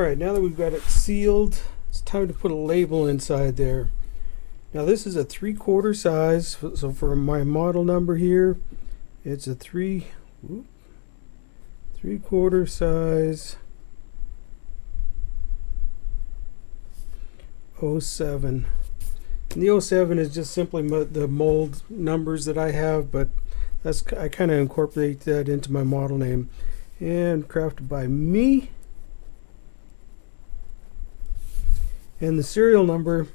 Alright, now that we've got it sealed, it's time to put a label inside there. Now this is a 3/4 size, so for my model number here, it's a 3/4 size 07. And the 07 is just simply the mold numbers that I have, but I kind of incorporate that into my model name. And crafted by me. And the serial number,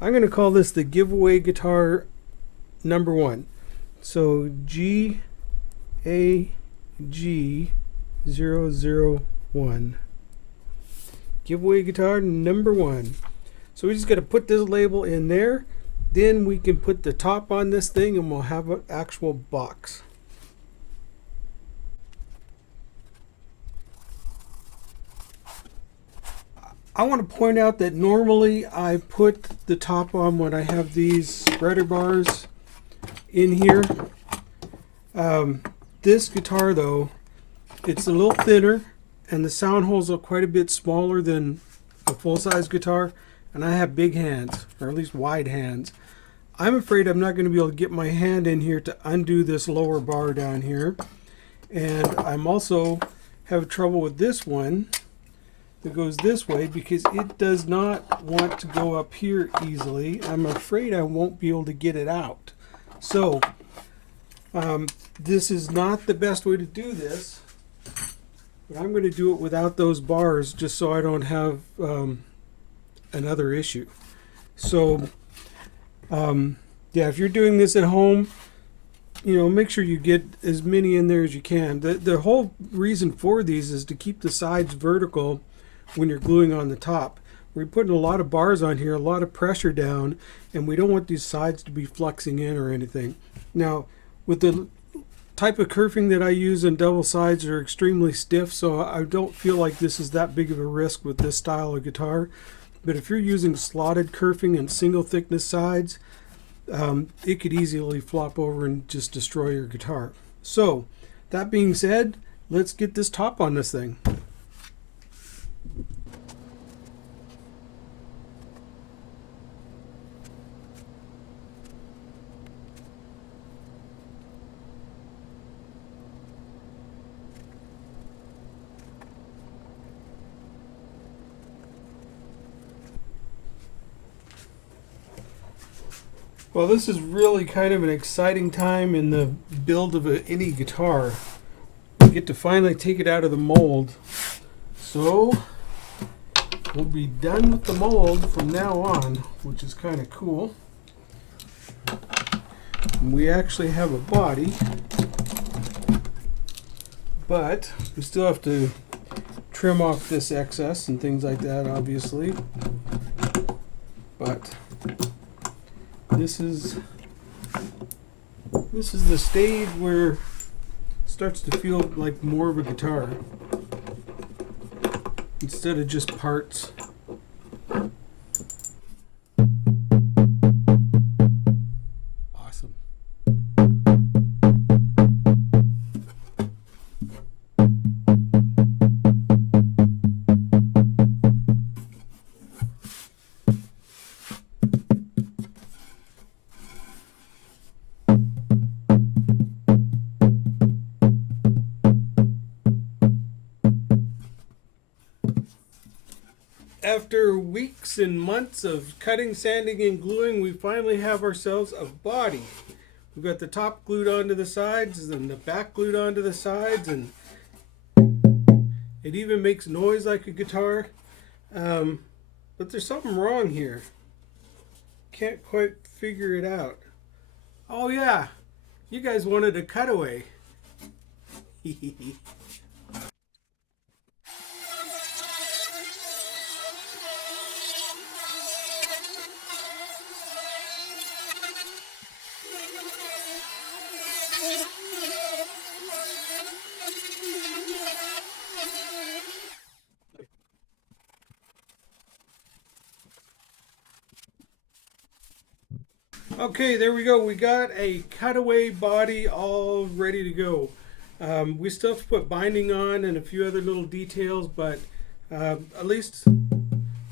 I'm going to call this the giveaway guitar number 1. So GAG001. Giveaway guitar number 1. So we just got to put this label in there. Then we can put the top on this thing and we'll have an actual box. I want to point out that normally I put the top on when I have these spreader bars in here. This guitar though, it's a little thinner and the sound holes are quite a bit smaller than a full-size guitar, and I have big hands, or at least wide hands. I'm afraid I'm not going to be able to get my hand in here to undo this lower bar down here. And I'm also having trouble with this one that goes this way because it does not want to go up here easily. I'm afraid I won't be able to get it out. So this is not the best way to do this, but I'm going to do it without those bars just so I don't have another issue. So yeah, if you're doing this at home, you know, make sure you get as many in there as you can. The whole reason for these is to keep the sides vertical when you're gluing on the top. We're putting a lot of bars on here, a lot of pressure down, and we don't want these sides to be flexing in or anything. Now, with the type of kerfing that I use in double sides are extremely stiff, so I don't feel like this is that big of a risk with this style of guitar. But if you're using slotted kerfing and single thickness sides, it could easily flop over and just destroy your guitar. So, that being said, let's get this top on this thing. Well, this is really kind of an exciting time in the build of any guitar. We get to finally take it out of the mold. So, we'll be done with the mold from now on, which is kind of cool. We actually have a body, but we still have to trim off this excess and things like that, obviously. But this is the stage where it starts to feel like more of a guitar instead of just parts. Awesome. After weeks and months of cutting, sanding, and gluing, we finally have ourselves a body. We've got the top glued onto the sides and the back glued onto the sides, and it even makes noise like a guitar. But there's something wrong here. Can't quite figure it out. Oh yeah, you guys wanted a cutaway. Okay, there we go. We got a cutaway body all ready to go. We still have to put binding on and a few other little details, but At least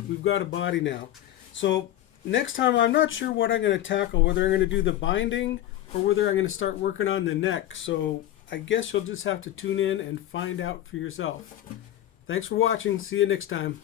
we've got a body now. So next time, I'm not sure what I'm going to tackle, whether I'm going to do the binding or whether I'm going to start working on the neck. So I guess you'll just have to tune in and find out for yourself. Thanks for watching. See you next time.